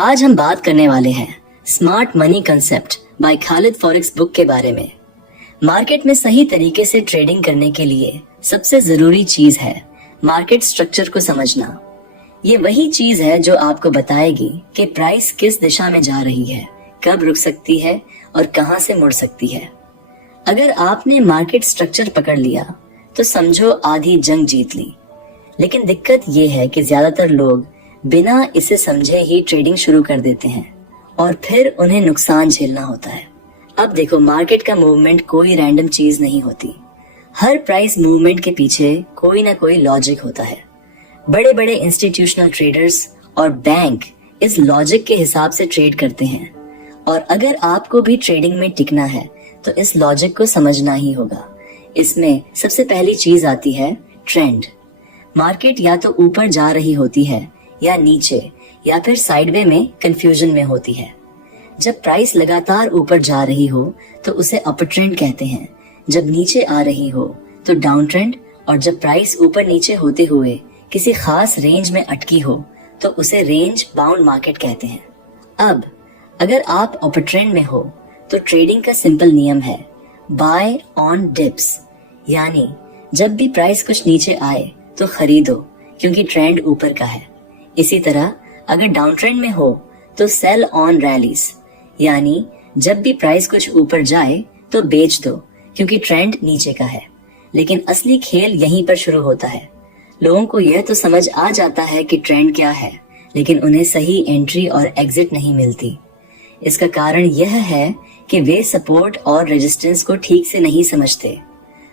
आज हम बात करने वाले हैं smart money concept by Khalid forex book के बारे में। मार्केट में सही तरीके से ट्रेडिंग करने के लिए सबसे जरूरी चीज है मार्केट स्ट्रक्चर को समझना। ये वही चीज है जो आपको बताएगी कि प्राइस किस दिशा में जा रही है, कब रुक सकती है और कहां से मुड़ सकती है। अगर आपने मार्केट स्ट्रक्चर पकड़ लिया तो समझो आधी जंग जीत ली। लेकिन दिक्कत ये है कि ज्यादातर लोग बिना इसे समझे ही ट्रेडिंग शुरू कर देते हैं और फिर उन्हें नुकसान झेलना होता है। अब देखो, मार्केट का मूवमेंट कोई रैंडम चीज नहीं होती। हर प्राइस मूवमेंट के पीछे कोई ना कोई लॉजिक होता है। बड़े बड़े इंस्टीट्यूशनल ट्रेडर्स और बैंक इस लॉजिक के हिसाब से ट्रेड करते हैं और अगर आपको भी ट्रेडिंग में टिकना है तो इस लॉजिक को समझना ही होगा। इसमें सबसे पहली चीज आती है ट्रेंड। मार्केट या तो ऊपर जा रही होती है या नीचे या फिर साइडवे में कंफ्यूजन में होती है। जब प्राइस लगातार ऊपर जा रही हो तो उसे अपर ट्रेंड कहते हैं, जब नीचे आ रही हो तो डाउन ट्रेंड, और जब प्राइस ऊपर नीचे होते हुए किसी खास रेंज में अटकी हो तो उसे रेंज बाउंड मार्केट कहते हैं। अब अगर आप अपर ट्रेंड में हो तो ट्रेडिंग का सिंपल नियम है बाय ऑन डिप्स, यानी जब भी प्राइस कुछ नीचे आए तो खरीदो क्योंकि ट्रेंड ऊपर का है। इसी तरह अगर डाउन ट्रेंड में हो तो सेल ऑन रैलीज, यानी जब भी प्राइस कुछ ऊपर जाए तो बेच दो क्योंकि ट्रेंड नीचे का है। लेकिन असली खेल यहीं पर शुरू होता है। लोगों को यह तो समझ आ जाता है कि ट्रेंड क्या है, लेकिन उन्हें सही एंट्री और एग्जिट नहीं मिलती। इसका कारण यह है कि वे सपोर्ट और रेजिस्टेंस को ठीक से नहीं समझते।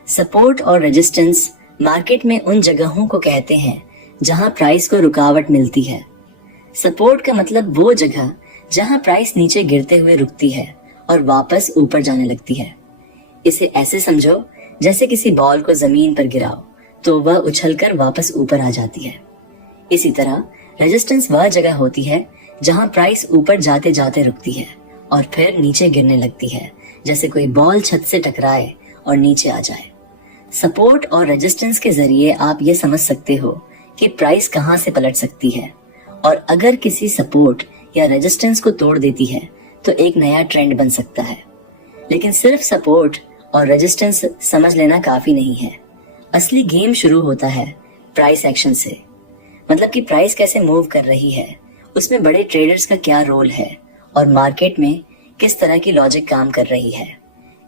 सपोर्ट और रेजिस्टेंस मार्केट में उन जगहों को कहते हैं जहां प्राइस को रुकावट मिलती है। सपोर्ट का मतलब वो जगह जहां प्राइस नीचे गिरते हुए रुकती है और वापस ऊपर जाने लगती है। इसे ऐसे समझो जैसे किसी बॉल को जमीन पर गिराओ तो वह उछलकर वापस ऊपर आ जाती है। इसी तरह रेजिस्टेंस वह जगह होती है जहां प्राइस ऊपर जाते जाते रुकती है और फिर नीचे गिरने लगती है, जैसे कोई बॉल छत से टकराए और नीचे आ जाए। सपोर्ट और रेजिस्टेंस के जरिए आप ये समझ सकते हो कि प्राइस कहां से पलट सकती है, और अगर किसी सपोर्ट या रेजिस्टेंस को तोड़ देती है तो एक नया ट्रेंड बन सकता है। लेकिन सिर्फ सपोर्ट और रेजिस्टेंस समझ लेना काफी नहीं है। असली गेम शुरू होता है प्राइस एक्शन से, मतलब कि प्राइस कैसे मूव कर रही है, उसमें बड़े ट्रेडर्स का क्या रोल है और मार्केट में किस तरह की लॉजिक काम कर रही है।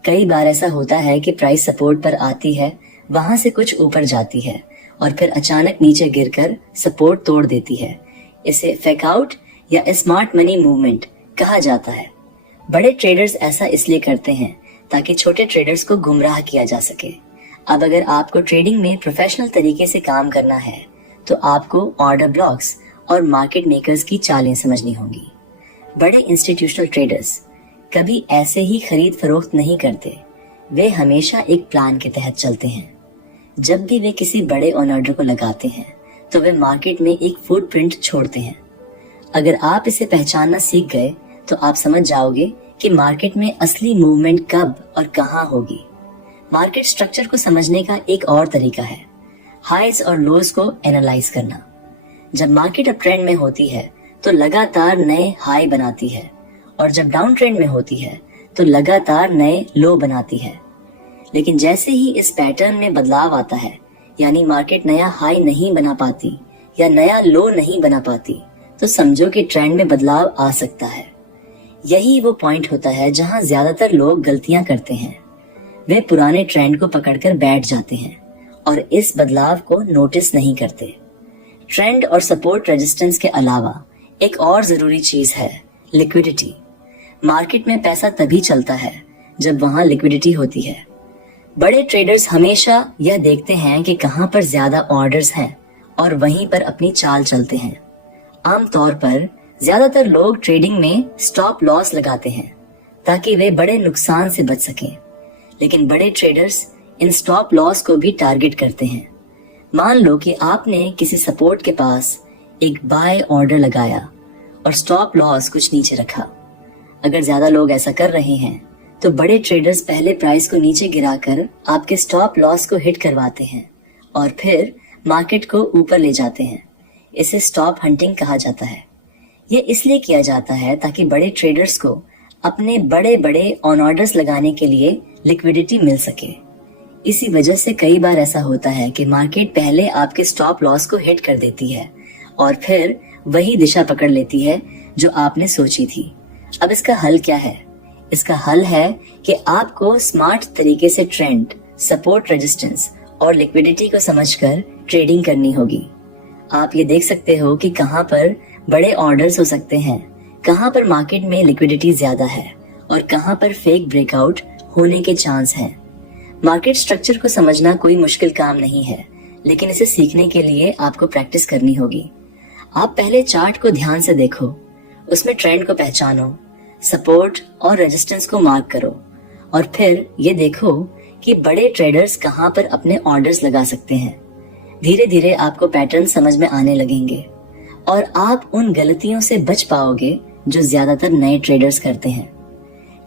कई बार ऐसा होता है कि प्राइस सपोर्ट पर आती है, वहां से कुछ ऊपर जाती है और फिर अचानक नीचे गिरकर सपोर्ट तोड़ देती है। इसे फेक आउट या स्मार्ट मनी मूवमेंट कहा जाता है। बड़े ट्रेडर्स ऐसा इसलिए करते हैं ताकि छोटे ट्रेडर्स को गुमराह किया जा सके। अब अगर आपको ट्रेडिंग में प्रोफेशनल तरीके से काम करना है तो आपको ऑर्डर ब्लॉक्स और मार्केट मेकर्स की चालें समझनी होंगी। बड़े इंस्टीट्यूशनल ट्रेडर्स कभी ऐसे ही खरीद फरोख्त नहीं करते। वे हमेशा एक प्लान के तहत चलते हैं। जब भी वे किसी बड़े ऑन ऑर्डर को लगाते हैं तो वे मार्केट में एक फुटप्रिंट छोड़ते हैं। अगर आप इसे पहचानना सीख गए तो आप समझ जाओगे कि मार्केट में असली मूवमेंट कब और कहां होगी। मार्केट स्ट्रक्चर को समझने का एक और तरीका है हाइज और लोज को एनालाइज करना। जब मार्केट अप ट्रेंड में होती है तो लगातार नए हाई बनाती है, और जब डाउन ट्रेंड में होती है तो लगातार नए लो बनाती है। लेकिन जैसे ही इस पैटर्न में बदलाव आता है, यानी मार्केट नया हाई नहीं बना पाती या नया लो नहीं बना पाती, तो समझो कि ट्रेंड में बदलाव आ सकता है। यही वो पॉइंट होता है जहां ज्यादातर लोग गलतियां करते हैं। वे पुराने ट्रेंड को पकड़कर बैठ जाते हैं और इस बदलाव को नोटिस नहीं करते। ट्रेंड और सपोर्ट रेजिस्टेंस के अलावा एक और जरूरी चीज है लिक्विडिटी। मार्केट में पैसा तभी चलता है जब वहां लिक्विडिटी होती है। बड़े ट्रेडर्स हमेशा यह देखते हैं कि कहां पर ज्यादा ऑर्डर्स हैं और वहीं पर अपनी चाल चलते हैं। आमतौर पर ज्यादातर लोग ट्रेडिंग में स्टॉप लॉस लगाते हैं ताकि वे बड़े नुकसान से बच सकें। लेकिन बड़े ट्रेडर्स इन स्टॉप लॉस को भी टारगेट करते हैं। मान लो कि आपने किसी सपोर्ट के पास एक बाय ऑर्डर लगाया और स्टॉप लॉस कुछ नीचे रखा। अगर ज्यादा लोग ऐसा कर रहे हैं तो बड़े ट्रेडर्स पहले प्राइस को नीचे गिराकर आपके स्टॉप लॉस को हिट करवाते हैं और फिर मार्केट को ऊपर ले जाते हैं। इसे स्टॉप हंटिंग कहा जाता है। ये इसलिए किया जाता है ताकि बड़े ट्रेडर्स को अपने बड़े बड़े ऑन ऑर्डर्स लगाने के लिए लिक्विडिटी मिल सके। इसी वजह से कई बार ऐसा होता है कि मार्केट पहले आपके स्टॉप लॉस को हिट कर देती है और फिर वही दिशा पकड़ लेती है जो आपने सोची थी। अब इसका हल क्या है? इसका हल है कि आपको स्मार्ट तरीके से ट्रेंड, सपोर्ट, रेजिस्टेंस और लिक्विडिटी को समझकर ट्रेडिंग करनी होगी। आप ये देख सकते हो कि कहां पर बड़े ऑर्डर्स हो सकते हैं, कहां पर मार्केट में लिक्विडिटी ज्यादा है और कहां पर फेक ब्रेकआउट होने के चांस हैं। मार्केट स्ट्रक्चर को समझना कोई मुश्किल काम नहीं है, लेकिन इसे सीखने के लिए आपको प्रैक्टिस करनी होगी। आप पहले चार्ट को ध्यान से देखो, उसमें ट्रेंड को पहचानो, सपोर्ट और रेजिस्टेंस को मार्क करो और फिर ये देखो कि बड़े ट्रेडर्स कहां पर अपने ऑर्डर्स लगा सकते हैं। धीरे धीरे आपको पैटर्न समझ में आने लगेंगे और आप उन गलतियों से बच पाओगे जो ज्यादातर नए ट्रेडर्स करते हैं।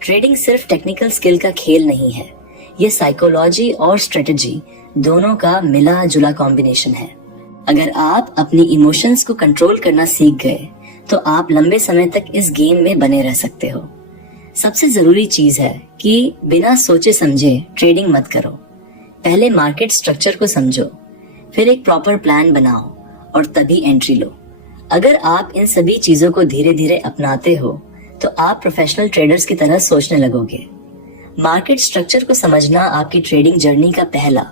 ट्रेडिंग सिर्फ टेक्निकल स्किल का खेल नहीं है, ये साइकोलॉजी और स्ट्रेटजी दोनों का मिला जुला कॉम्बिनेशन है। अगर आप अपनी इमोशंस को कंट्रोल करना सीख गए तो आप लंबे समय तक इस गेम में बने रह सकते हो। सबसे जरूरी चीज है कि बिना सोचे समझे ट्रेडिंग मत करो। पहले मार्केट स्ट्रक्चर को समझो, फिर एक प्रॉपर प्लान बनाओ और तभी एंट्री लो। अगर आप इन सभी चीजों को धीरे धीरे अपनाते हो तो आप प्रोफेशनल ट्रेडर्स की तरह सोचने लगोगे। मार्केट स्ट्रक्चर को समझना आपकी ट्रेडिंग जर्नी का पहला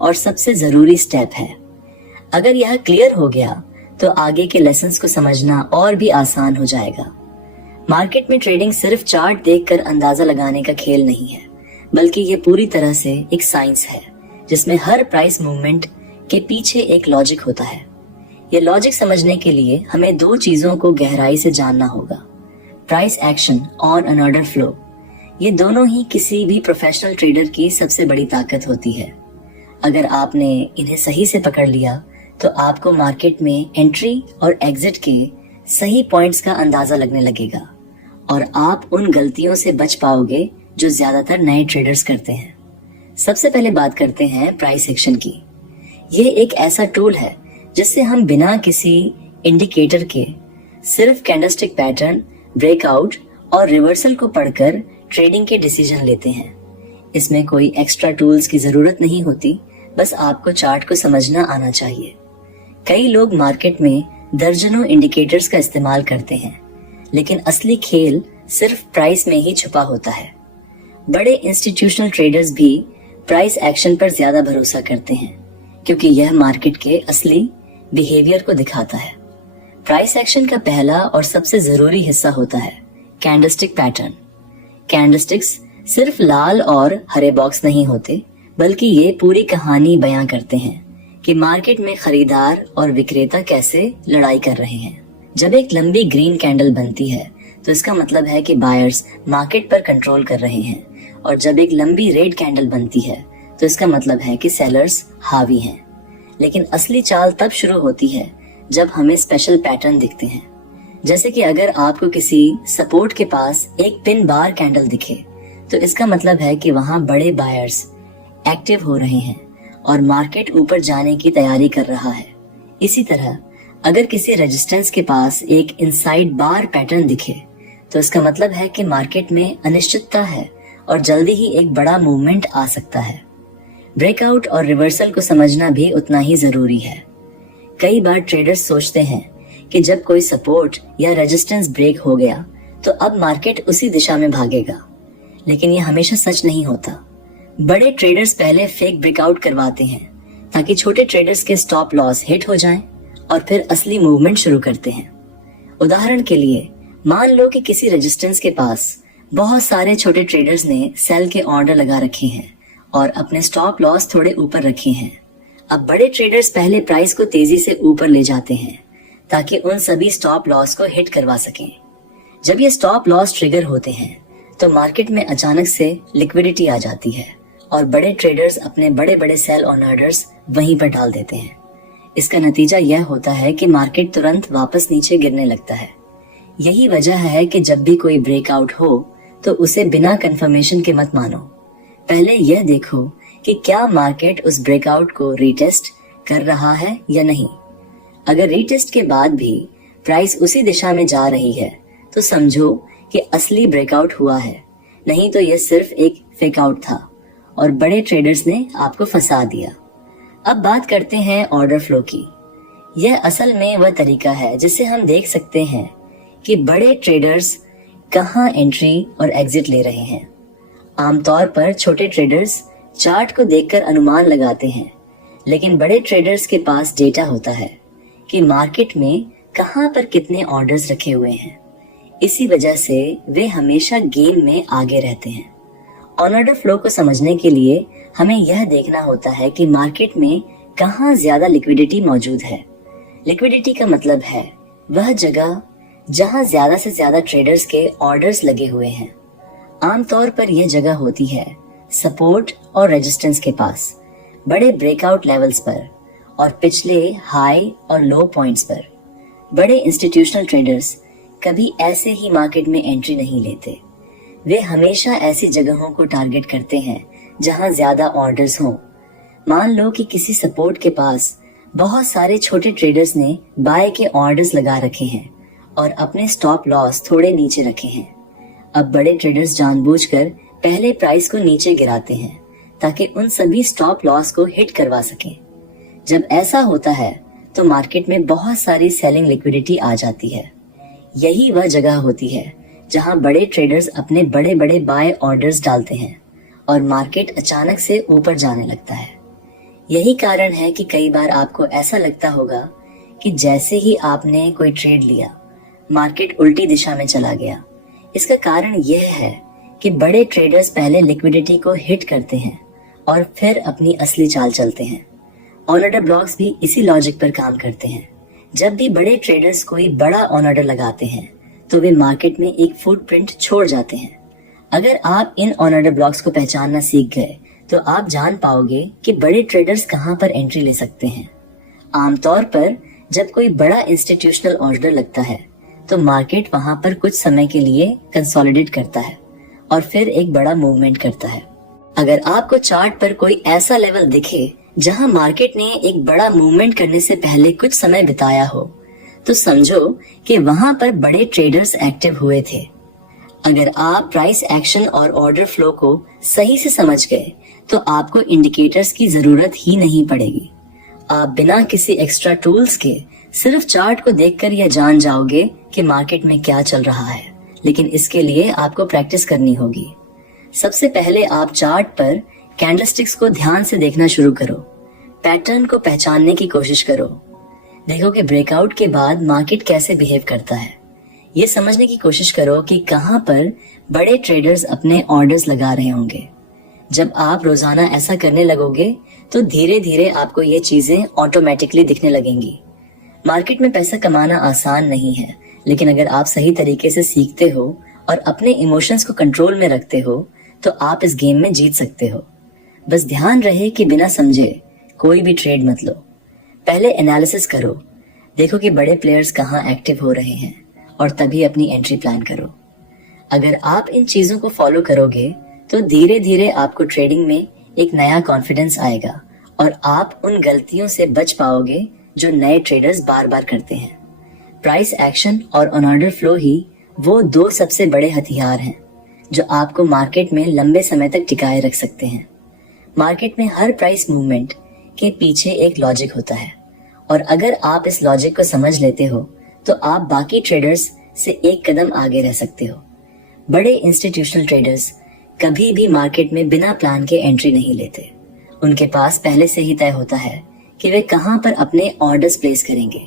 और सबसे जरूरी स्टेप है। अगर यह क्लियर हो गया तो आगे के लेसन्स को समझना और भी आसान हो जाएगा। मार्केट में ट्रेडिंग सिर्फ चार्ट देखकर अंदाजा लगाने का खेल नहीं है, बल्कि ये पूरी तरह से एक साइंस है जिसमें हर प्राइस मूवमेंट के पीछे एक लॉजिक होता है। ये लॉजिक समझने के लिए हमें दो चीजों को गहराई से जानना होगा, प्राइस एक्शन और एन ऑर्डर फ्लो। ये दोनों ही किसी भी प्रोफेशनल ट्रेडर की सबसे बड़ी ताकत होती है। अगर आपने इन्हें सही से पकड़ लिया तो आपको मार्केट में एंट्री और एग्जिट के सही पॉइंट्स का अंदाजा लगने लगेगा और आप उन गलतियों से बच पाओगे जो ज्यादातर नए ट्रेडर्स करते हैं। सबसे पहले बात करते हैं प्राइस एक्शन की। ये एक ऐसा टूल है जिससे हम बिना किसी इंडिकेटर के सिर्फ कैंडलस्टिक पैटर्न, ब्रेकआउट और रिवर्सल को पढ़कर ट्रेडिंग के डिसीजन लेते हैं। इसमें कोई एक्स्ट्रा टूल्स की जरूरत नहीं होती, बस आपको चार्ट को समझना आना चाहिए। कई लोग मार्केट में दर्जनों इंडिकेटर्स का इस्तेमाल करते हैं, लेकिन असली खेल सिर्फ प्राइस में ही छुपा होता है। बड़े इंस्टीट्यूशनल ट्रेडर्स भी प्राइस एक्शन पर ज्यादा भरोसा करते हैं क्योंकि यह मार्केट के असली बिहेवियर को दिखाता है। प्राइस एक्शन का पहला और सबसे जरूरी हिस्सा होता है कैंडलस्टिक पैटर्न। कैंडलस्टिक्स सिर्फ लाल और हरे बॉक्स नहीं होते, बल्कि ये पूरी कहानी बयां करते हैं कि मार्केट में खरीदार और विक्रेता कैसे लड़ाई कर रहे हैं। जब एक लंबी ग्रीन कैंडल बनती है तो इसका मतलब है कि बायर्स मार्केट पर कंट्रोल कर रहे हैं और जब एक लंबी रेड कैंडल बनती है तो इसका मतलब है कि सेलर्स हावी हैं। लेकिन असली चाल तब शुरू होती है जब हमें स्पेशल पैटर्न दिखते हैं। जैसे कि अगर आपको किसी सपोर्ट के पास एक पिन बार कैंडल दिखे तो इसका मतलब है कि वहां बड़े बायर्स एक्टिव हो रहे हैं और मार्केट ऊपर जाने की तैयारी कर रहा है। इसी तरह अगर किसी रेजिस्टेंस के पास एक इनसाइड बार पैटर्न दिखे तो इसका मतलब है कि मार्केट में अनिश्चितता है और जल्दी ही एक बड़ा मूवमेंट आ सकता है। ब्रेकआउट और रिवर्सल को समझना भी उतना ही जरूरी है। कई बार ट्रेडर्स सोचते हैं कि जब कोई सपोर्ट या रेजिस्टेंस ब्रेक हो गया तो अब मार्केट उसी दिशा में भागेगा, लेकिन ये हमेशा सच नहीं होता। बड़े ट्रेडर्स पहले फेक ब्रेकआउट करवाते हैं ताकि छोटे ट्रेडर्स के स्टॉप लॉस हिट हो जाएं और फिर असली मूवमेंट शुरू करते हैं। उदाहरण के लिए मान लो कि किसी रेजिस्टेंस के पास बहुत सारे छोटे ट्रेडर्स ने सेल के ऑर्डर लगा रखे हैं और अपने स्टॉप लॉस थोड़े ऊपर रखे हैं। अब बड़े ट्रेडर्स पहले प्राइस को तेजी से ऊपर ले जाते हैं ताकि उन सभी स्टॉप लॉस को हिट करवा सकें। जब ये स्टॉप लॉस ट्रिगर होते हैं तो मार्केट में अचानक से लिक्विडिटी आ जाती है और बड़े ट्रेडर्स अपने बड़े बड़े सेल ऑन ऑर्डर्स वहीं पर डाल देते हैं। इसका नतीजा यह होता है कि मार्केट तुरंत वापस नीचे गिरने लगता है। यही वजह है कि जब भी कोई ब्रेकआउट हो तो उसे बिना कंफर्मेशन के मत मानो। पहले यह देखो कि क्या मार्केट उस ब्रेकआउट को रीटेस्ट कर रहा है या नहीं। अगर रीटेस्ट के बाद भी प्राइस उसी दिशा में जा रही है तो समझो कि असली ब्रेकआउट हुआ है, नहीं तो यह सिर्फ एक फेक आउट था और बड़े ट्रेडर्स ने आपको फंसा दिया। अब बात करते हैं ऑर्डर फ्लो की। यह असल में वह तरीका है जिससे हम देख सकते हैं कि बड़े ट्रेडर्स कहां एंट्री और एग्जिट ले रहे हैं। आमतौर पर छोटे ट्रेडर्स चार्ट को देखकर अनुमान लगाते हैं, लेकिन बड़े ट्रेडर्स के पास डेटा होता है कि मार्केट में कहां पर कितने ऑर्डर्स रखे हुए हैं। इसी वजह से वे हमेशा गेम में आगे रहते हैं। ऑन ऑर्डर फ्लो को समझने के लिए हमें यह देखना होता है कि मार्केट में कहां ज्यादा लिक्विडिटी मौजूद है। लिक्विडिटी का मतलब है वह जगह जहां ज्यादा से ज्यादा ट्रेडर्स के ऑर्डर्स लगे हुए हैं। आमतौर पर यह जगह होती है सपोर्ट और रेजिस्टेंस के पास, बड़े ब्रेकआउट लेवल्स पर और पिछले हाई और लो पॉइंट्स पर। बड़े इंस्टीट्यूशनल ट्रेडर्स कभी ऐसे ही मार्केट में एंट्री नहीं लेते। वे हमेशा ऐसी जगहों को टारगेट करते हैं जहां ज्यादा ऑर्डर्स हों। मान लो कि किसी सपोर्ट के पास बहुत सारे छोटे ट्रेडर्स ने बाय के ऑर्डर्स लगा रखे हैं और अपने स्टॉप लॉस थोड़े नीचे रखे हैं। अब बड़े ट्रेडर्स जानबूझकर पहले प्राइस को नीचे गिराते हैं ताकि उन सभी स्टॉप लॉस को हिट करवा सकें। जब ऐसा होता है तो मार्केट में बहुत सारी सेलिंग लिक्विडिटी आ जाती है। यही वह जगह होती है जहां बड़े ट्रेडर्स अपने बड़े बड़े बाय ऑर्डर्स डालते हैं और मार्केट अचानक से ऊपर जाने लगता है। यही कारण है कि कई बार आपको ऐसा लगता होगा कि जैसे ही आपने कोई ट्रेड लिया, मार्केट उल्टी दिशा में चला गया। इसका कारण यह है कि बड़े ट्रेडर्स पहले लिक्विडिटी को हिट करते हैं और फिर अपनी असली चाल चलते हैं। ऑन ऑर्डर ब्लॉक्स भी इसी लॉजिक पर काम करते हैं। जब भी बड़े ट्रेडर्स कोई बड़ा ऑन ऑर्डर लगाते हैं तो वे मार्केट में एक फुटप्रिंट छोड़ जाते हैं। अगर आप इन ऑन ऑर्डर ब्लॉक्स को पहचानना सीख गए तो आप जान पाओगे कि बड़े ट्रेडर्स कहां पर एंट्री ले सकते हैं। आमतौर पर जब कोई बड़ा इंस्टीट्यूशनल ऑर्डर लगता है तो मार्केट वहां पर कुछ समय के लिए कंसोलिडेट करता है और फिर एक बड़ा मूवमेंट करता है। अगर आपको चार्ट पर कोई ऐसा लेवल दिखे जहां मार्केट ने एक बड़ा मूवमेंट करने से पहले कुछ समय बिताया हो, तो समझो कि वहां पर बड़े ट्रेडर्स एक्टिव हुए थे। अगर आप प्राइस एक्शन और ऑर्डर फ्लो को सही से समझ गए तो आपको इंडिकेटर्स की जरूरत ही नहीं पड़ेगी। आप बिना किसी एक्स्ट्रा टूल्स के सिर्फ चार्ट को देखकर यह जान जाओगे कि मार्केट में क्या चल रहा है, लेकिन इसके लिए आपको प्रैक्टिस करनी होगी। सबसे पहले आप चार्ट पर कैंडलस्टिक्स को ध्यान से देखना शुरू करो। पैटर्न को पहचानने की कोशिश करो। देखो कि ब्रेकआउट के बाद मार्केट कैसे बिहेव करता है। ये समझने की कोशिश करो कि कहां पर बड़े ट्रेडर्स अपने ऑर्डर्स लगा रहे होंगे। जब आप रोजाना ऐसा करने लगोगे तो धीरे धीरे आपको ये चीजें ऑटोमेटिकली दिखने लगेंगी। मार्केट में पैसा कमाना आसान नहीं है, लेकिन अगर आप सही तरीके से सीखते हो और अपने इमोशंस को कंट्रोल में रखते हो तो आप इस गेम में जीत सकते हो। बस ध्यान रहे कि बिना समझे कोई भी ट्रेड मत लो। पहले एनालिसिस करो, देखो कि बड़े प्लेयर्स कहाँ एक्टिव हो रहे हैं और तभी अपनी एंट्री प्लान करो। अगर आप इन चीजों को फॉलो करोगे तो धीरे धीरे आपको ट्रेडिंग में एक नया कॉन्फिडेंस आएगा और आप उन गलतियों से बच पाओगे जो नए ट्रेडर्स बार बार करते हैं। प्राइस एक्शन और ऑन ऑर्डर फ्लो ही वो दो सबसे बड़े हथियार हैं जो आपको मार्केट में लंबे समय तक टिकाए रख सकते हैं। मार्केट में हर प्राइस मूवमेंट के पीछे एक लॉजिक होता है और अगर आप इस लॉजिक को समझ लेते हो तो आप बाकी ट्रेडर्स से एक कदम आगे रह सकते हो। बड़े इंस्टीट्यूशनल ट्रेडर्स कभी भी मार्केट में बिना प्लान के एंट्री नहीं लेते। उनके पास पहले से ही तय होता है कि वे कहां पर अपने ऑर्डर्स प्लेस करेंगे।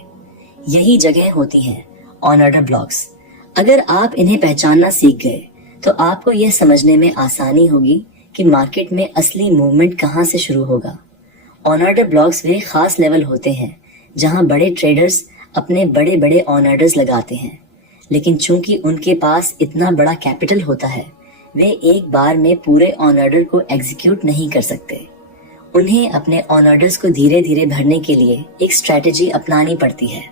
यही जगह होती हैं ऑन ऑर्डर ब्लॉक्स। अगर आप इन्हें पहचानना सीख गए तो आपको यह समझने में आसानी होगी कि मार्केट में असली मूवमेंट कहां से शुरू होगा। ऑन ऑर्डर ब्लॉक्स वे खास लेवल होते हैं जहां बड़े ट्रेडर्स अपने बड़े बड़े ऑन ऑर्डर्स लगाते हैं, लेकिन चूंकि उनके पास इतना बड़ा कैपिटल होता है वे एक बार में पूरे ऑन ऑर्डर को एग्जीक्यूट नहीं कर सकते। उन्हें अपने ऑन ऑर्डर्स को धीरे धीरे भरने के लिए एक स्ट्रेटेजी अपनानी पड़ती है।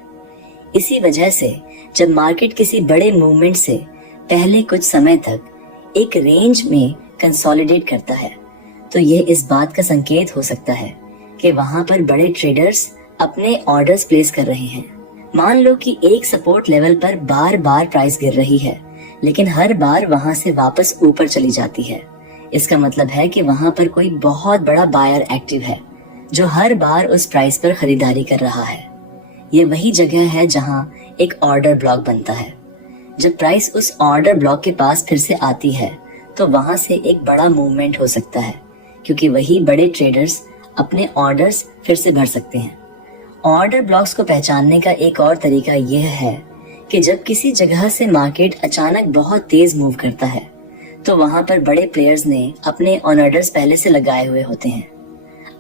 इसी वजह से जब मार्केट किसी बड़े मूवमेंट से पहले कुछ समय तक एक रेंज में कंसोलिडेट करता है तो यह इस बात का संकेत हो सकता है कि वहां पर बड़े ट्रेडर्स अपने ऑर्डर्स प्लेस कर रहे हैं। मान लो कि एक सपोर्ट लेवल पर बार बार प्राइस गिर रही है, लेकिन हर बार वहां से वापस ऊपर चली जाती है। इसका मतलब है कि वहां पर कोई बहुत बड़ा बायर एक्टिव है जो हर बार उस प्राइस पर खरीदारी कर रहा है। ये वही जगह है जहां एक ऑर्डर ब्लॉक बनता है। जब प्राइस उस ऑर्डर ब्लॉक के पास फिर से आती है तो वहां से एक बड़ा मूवमेंट हो सकता है, क्योंकि वही बड़े ट्रेडर्स अपने ऑर्डर्स फिर से भर सकते हैं। ऑर्डर ब्लॉक्स को पहचानने का एक और तरीका यह है कि जब किसी जगह से मार्केट अचानक बहुत तेज मूव करता है तो वहां पर बड़े प्लेयर्स ने अपने ऑन ऑर्डर्स पहले से लगाए हुए होते हैं।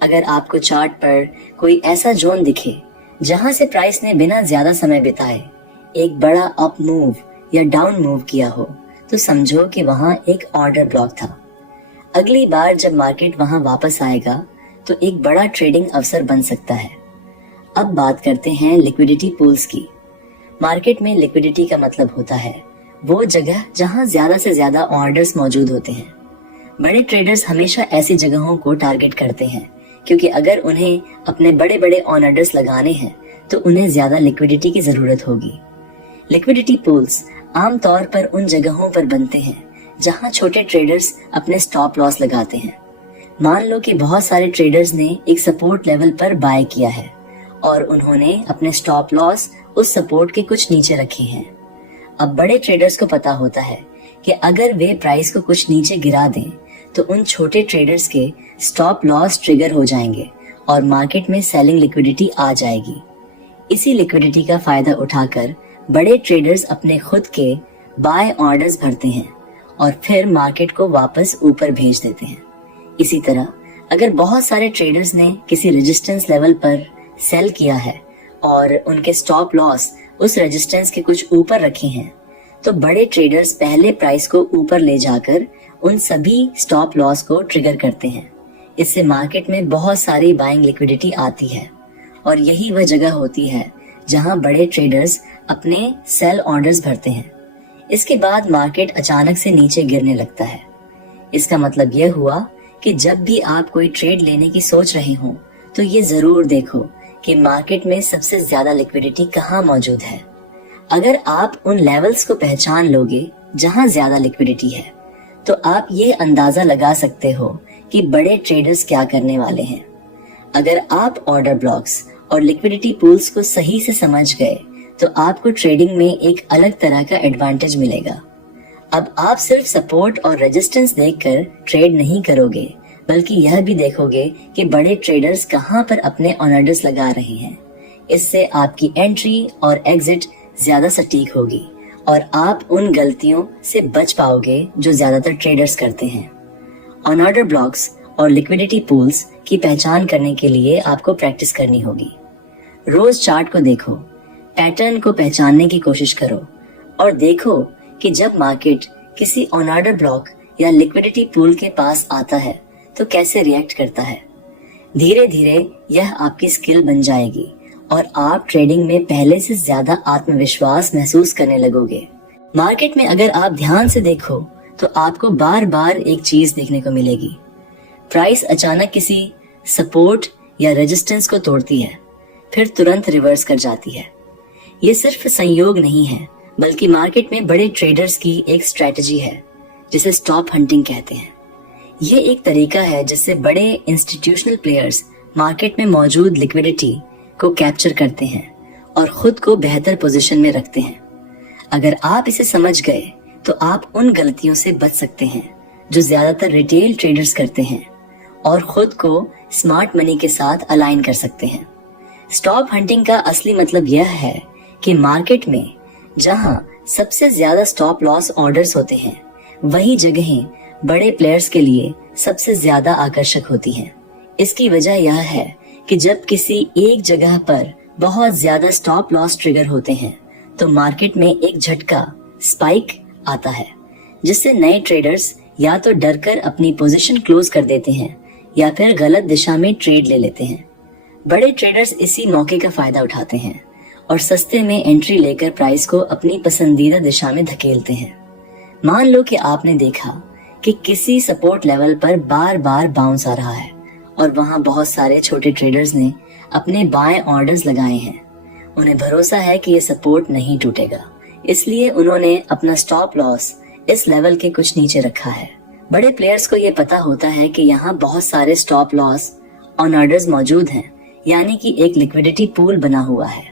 अगर आपको चार्ट पर कोई ऐसा जोन दिखे जहां से प्राइस ने बिना ज्यादा समय बिताए एक बड़ा अप मूव या डाउन मूव किया हो, तो समझो कि वहां एक ऑर्डर ब्लॉक था। अगली बार जब मार्केट वहां वापस आएगा तो एक बड़ा ट्रेडिंग अवसर बन सकता है। अब बात करते हैं लिक्विडिटी पूल्स की। मार्केट में लिक्विडिटी का मतलब होता है वो जगह जहां ज्यादा से ज्यादा ऑर्डर्स मौजूद होते हैं। बड़े ट्रेडर्स हमेशा ऐसी जगहों को टारगेट करते हैं, क्योंकि अगर उन्हें अपने बड़े बड़े ऑन ऑर्डर्स लगाने हैं तो उन्हें ज्यादा लिक्विडिटी की जरूरत होगी। लिक्विडिटी पूल्स आमतौर पर उन जगहों पर बनते हैं जहां छोटे ट्रेडर्स अपने स्टॉप लॉस लगाते हैं। मान लो कि बहुत सारे ट्रेडर्स ने एक सपोर्ट लेवल पर बाय किया है और उन्होंने अपने स्टॉप लॉस उस सपोर्ट के कुछ नीचे रखे हैं। अब बड़े ट्रेडर्स को पता होता है कि अगर वे प्राइस को कुछ नीचे गिरा दें तो उन छोटे ट्रेडर्स के स्टॉप लॉस ट्रिगर हो जाएंगे और मार्केट में सेलिंग लिक्विडिटी आ जाएगी। इसी लिक्विडिटी का फायदा उठाकर बड़े ट्रेडर्स अपने खुद के बाय ऑर्डर्स भरते हैं और फिर मार्केट को वापस ऊपर भेज देते हैं। इसी तरह अगर बहुत सारे ट्रेडर्स ने किसी रेजिस्टेंस लेवल पर सेल किया है और उनके स्टॉप लॉस उस रेजिस्टेंस के कुछ ऊपर रखे हैं, तो बड़े ट्रेडर्स पहले प्राइस को ऊपर ले जाकर उन सभी स्टॉप लॉस को ट्रिगर करते हैं। इससे मार्केट में बहुत सारी बाइंग लिक्विडिटी आती है और यही वह जगह होती है जहां बड़े ट्रेडर्स अपने सेल ऑर्डर्स भरते हैं। इसके बाद मार्केट अचानक से नीचे गिरने लगता है। इसका मतलब यह हुआ कि जब भी आप कोई ट्रेड लेने की सोच रहे हो तो ये जरूर देखो कि मार्केट में सबसे ज्यादा लिक्विडिटी कहाँ मौजूद है। अगर आप उन लेवल्स को पहचान लोगे जहां ज्यादा लिक्विडिटी है, तो आप ये अंदाजा लगा सकते हो कि बड़े ट्रेडर्स क्या करने वाले हैं। अगर आप ऑर्डर ब्लॉक्स और लिक्विडिटी पूल्स को सही से समझ गए तो आपको ट्रेडिंग में एक अलग तरह का एडवांटेज मिलेगा। अब आप सिर्फ सपोर्ट और रेजिस्टेंस देखकर ट्रेड नहीं करोगे, बल्कि यह भी देखोगे कि बड़े ट्रेडर्स कहां पर अपने ऑर्डर्स लगा रहे हैं। इससे आपकी एंट्री और एग्जिट ज्यादा सटीक होगी और आप उन गलतियों से बच पाओगे जो ज्यादातर ट्रेडर्स करते हैं। ऑन ऑर्डर ब्लॉक्स और लिक्विडिटी पूल्स की पहचान करने के लिए आपको प्रैक्टिस करनी होगी। रोज चार्ट को देखो, पैटर्न को पहचानने की कोशिश करो और देखो कि जब मार्केट किसी ऑन ऑर्डर ब्लॉक या लिक्विडिटी पूल के पास आता है तो कैसे रिएक्ट करता है। धीरे धीरे यह आपकी स्किल बन जाएगी और आप ट्रेडिंग में पहले से ज्यादा आत्मविश्वास महसूस करने लगोगे। मार्केट में अगर आप ध्यान से देखो तो आपको बार बार एक चीज देखने को मिलेगी। प्राइस अचानक किसी सपोर्ट या रेजिस्टेंस को तोड़ती है, फिर तुरंत रिवर्स कर जाती है। ये सिर्फ संयोग नहीं है, बल्कि मार्केट में बड़े ट्रेडर्स की एक स्ट्रेटजी है जिसे स्टॉप हंटिंग कहते हैं। ये एक तरीका है जिससे बड़े इंस्टीट्यूशनल प्लेयर्स मार्केट में मौजूद लिक्विडिटी को कैप्चर करते हैं और खुद को बेहतर पोजीशन में रखते हैं। अगर आप इसे समझ गए तो आप उन गलतियों से बच सकते हैं जो ज्यादातर रिटेल ट्रेडर्स करते हैं और खुद को स्मार्ट मनी के साथ अलाइन कर सकते हैं। स्टॉप हंटिंग का असली मतलब यह है कि मार्केट में जहां सबसे ज्यादा स्टॉप लॉस ऑर्डर्स होते हैं, वही जगहें बड़े प्लेयर्स के लिए सबसे ज्यादा आकर्षक होती हैं। इसकी वजह यह है कि जब किसी एक जगह पर बहुत ज्यादा स्टॉप लॉस ट्रिगर होते हैं तो मार्केट में एक झटका स्पाइक आता है, जिससे नए ट्रेडर्स या तो डरकर अपनी पोजीशन क्लोज कर देते हैं या फिर गलत दिशा में ट्रेड ले लेते हैं। बड़े ट्रेडर्स इसी मौके का फायदा उठाते हैं और सस्ते में एंट्री लेकर प्राइस को अपनी पसंदीदा दिशा में धकेलते हैं। मान लो कि आपने देखा कि किसी सपोर्ट लेवल पर बार बार बाउंस आ रहा है और वहां बहुत सारे छोटे ट्रेडर्स ने अपने बाएं ऑर्डर्स लगाए हैं। उन्हें भरोसा है कि ये सपोर्ट नहीं टूटेगा, इसलिए उन्होंने अपना स्टॉप लॉस इस लेवल के कुछ नीचे रखा है। बड़े प्लेयर्स को ये पता होता है कि यहाँ बहुत सारे स्टॉप लॉस ऑन ऑर्डर्स मौजूद हैं, यानी कि एक लिक्विडिटी पूल बना हुआ है।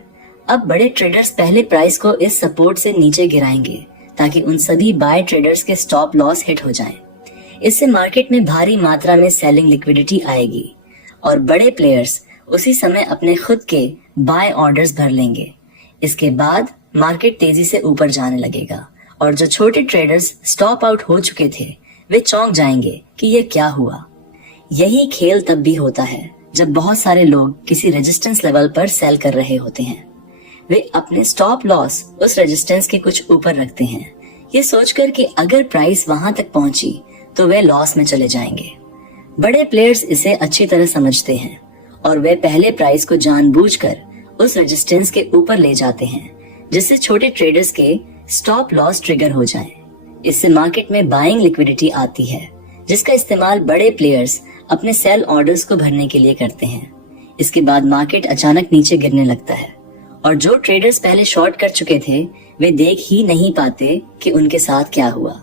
अब बड़े ट्रेडर्स पहले प्राइस को इस सपोर्ट से नीचे गिराएंगे ताकि उन सभी बाय ट्रेडर्स के स्टॉप लॉस हिट हो जाएं। इससे मार्केट में भारी मात्रा में सेलिंग लिक्विडिटी आएगी और बड़े प्लेयर्स उसी समय अपने खुद के बाय ऑर्डर्स भर लेंगे। इसके बाद मार्केट तेजी से ऊपर जाने लगेगा और जो छोटे ट्रेडर्स स्टॉप आउट हो चुके थे वे चौंक जाएंगे कि ये क्या हुआ। यही खेल तब भी होता है जब बहुत सारे लोग किसी रेजिस्टेंस लेवल पर सेल कर रहे होते हैं। वे अपने स्टॉप लॉस उस रेजिस्टेंस के कुछ ऊपर रखते हैं, ये सोचकर कि अगर प्राइस वहां तक पहुंची तो वे लॉस में चले जाएंगे। बड़े प्लेयर्स इसे अच्छी तरह समझते हैं और वे पहले प्राइस को जानबूझकर उस रेजिस्टेंस के ऊपर ले जाते हैं, जिससे छोटे ट्रेडर्स के स्टॉप लॉस ट्रिगर हो जाएं। इससे मार्केट में बाइंग लिक्विडिटी आती है, जिसका इस्तेमाल बड़े प्लेयर्स अपने सेल ऑर्डर्स को भरने के लिए करते हैं। इसके बाद मार्केट अचानक नीचे गिरने लगता है और जो ट्रेडर्स पहले शॉर्ट कर चुके थे वे देख ही नहीं पाते कि उनके साथ क्या हुआ।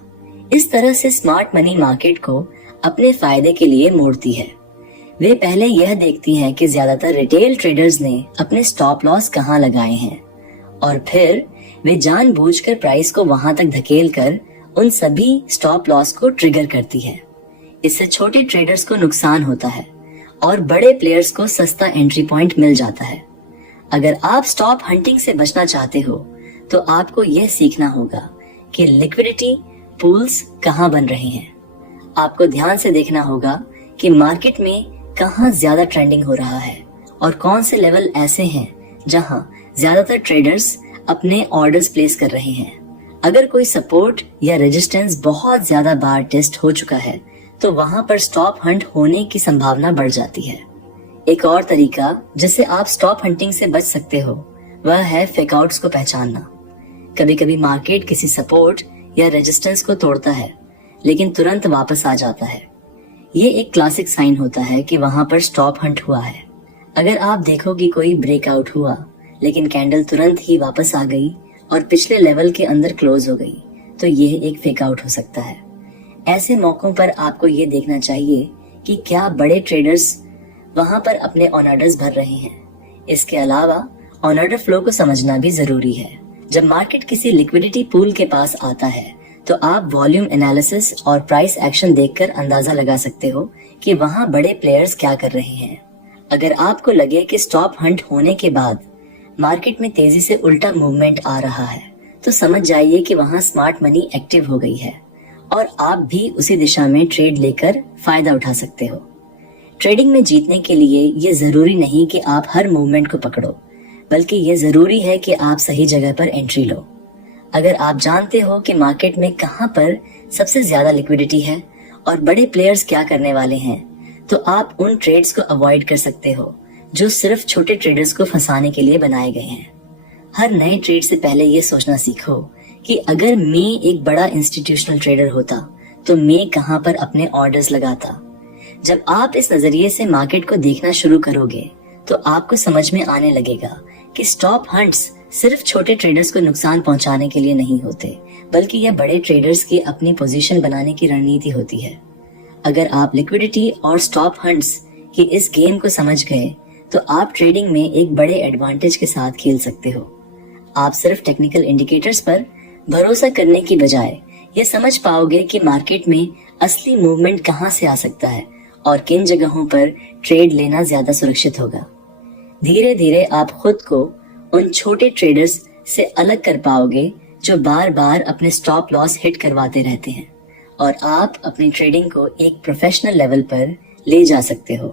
इस तरह से स्मार्ट मनी मार्केट को अपने फायदे के लिए मोड़ती है। वे पहले यह देखती है कि ज्यादातर रिटेल ट्रेडर्स ने अपने स्टॉप लॉस कहाँ लगाए हैं और फिर वे जानबूझकर प्राइस को वहां तक धकेल कर उन सभी स्टॉप लॉस को ट्रिगर करती है। इससे छोटे ट्रेडर्स को नुकसान होता है और बड़े प्लेयर्स को सस्ता एंट्री पॉइंट मिल जाता है। अगर आप स्टॉप हंटिंग से बचना चाहते हो तो आपको यह सीखना होगा कि लिक्विडिटी पूल्स कहाँ बन रहे हैं। आपको ध्यान से देखना होगा कि मार्केट में कहाँ ज्यादा ट्रेंडिंग हो रहा है और कौन से लेवल ऐसे हैं जहां ज्यादातर ट्रेडर्स अपने ऑर्डर्स प्लेस कर रहे हैं। अगर कोई सपोर्ट या रेजिस्टेंस बहुत ज्यादा बार टेस्ट हो चुका है तो वहां पर स्टॉप हंट होने की संभावना बढ़ जाती है। एक और तरीका जिससे आप स्टॉप हंटिंग से बच सकते हो वह है फेक आउट्स को पहचानना। कभी कभी मार्केट किसी सपोर्ट या रेजिस्टेंस को तोड़ता है लेकिन तुरंत वापस आ जाता है। ये एक क्लासिक साइन होता है कि वहां पर स्टॉप हंट हुआ है। अगर आप देखो कि कोई ब्रेकआउट हुआ लेकिन कैंडल तुरंत ही वापस आ गई और पिछले लेवल के अंदर क्लोज हो गई तो यह एक फेक आउट हो सकता है। ऐसे मौकों पर आपको ये देखना चाहिए कि क्या बड़े ट्रेडर्स वहां पर अपने ऑन ऑर्डर्स भर रहे हैं। इसके अलावा ऑन ऑर्डर फ्लो को समझना भी जरूरी है। जब मार्केट किसी लिक्विडिटी पूल के पास आता है तो आप वॉल्यूम एनालिसिस और प्राइस एक्शन देखकर अंदाजा लगा सकते हो कि वहां बड़े प्लेयर्स क्या कर रहे हैं। अगर आपको लगे कि स्टॉप हंट होने के बाद मार्केट में तेजी से उल्टा मूवमेंट आ रहा है तो समझ जाइए कि वहां स्मार्ट मनी एक्टिव हो गई है और आप भी उसी दिशा में ट्रेड लेकर फायदा उठा सकते हो। ट्रेडिंग में जीतने के लिए ये जरूरी नहीं कि आप हर मूवमेंट को पकड़ो, बल्कि ये जरूरी है कि आप सही जगह पर एंट्री लो। अगर आप जानते हो कि मार्केट में कहां पर सबसे ज्यादा लिक्विडिटी है और बड़े प्लेयर्स क्या करने वाले हैं तो आप उन ट्रेड्स को अवॉइड कर सकते हो जो सिर्फ छोटे ट्रेडर्स को फंसाने के लिए बनाए गए हैं। हर नए ट्रेड से पहले ये सोचना सीखो कि अगर मैं एक बड़ा इंस्टीट्यूशनल ट्रेडर होता तो मैं कहां पर अपने ऑर्डर्स लगाता। जब आप इस नजरिए से मार्केट को देखना शुरू करोगे तो आपको समझ में आने लगेगा कि स्टॉप हंट्स सिर्फ छोटे ट्रेडर्स को नुकसान पहुंचाने के लिए नहीं होते, बल्कि यह बड़े ट्रेडर्स की अपनी पोजीशन बनाने की रणनीति होती है। अगर आप लिक्विडिटी और स्टॉप हंट्स की इस गेम को समझ गए तो आप ट्रेडिंग में एक बड़े एडवांटेज के साथ खेल सकते हो। आप सिर्फ टेक्निकल इंडिकेटर्स पर भरोसा करने की बजाय ये समझ पाओगे कि मार्केट में असली मूवमेंट कहां से आ सकता है और किन जगहों पर ट्रेड लेना ज्यादा सुरक्षित होगा। धीरे धीरे आप खुद को उन छोटे ट्रेडर्स से अलग कर पाओगे जो बार बार अपने स्टॉप लॉस हिट करवाते रहते हैं और आप अपनी ट्रेडिंग को एक प्रोफेशनल लेवल पर ले जा सकते हो।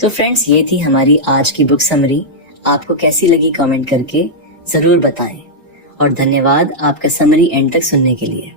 तो फ्रेंड्स, ये थी हमारी आज की बुक समरी। आपको कैसी लगी कमेंट करके जरूर बताएं और धन्यवाद आपका समरी एंड तक सुनने के लिए।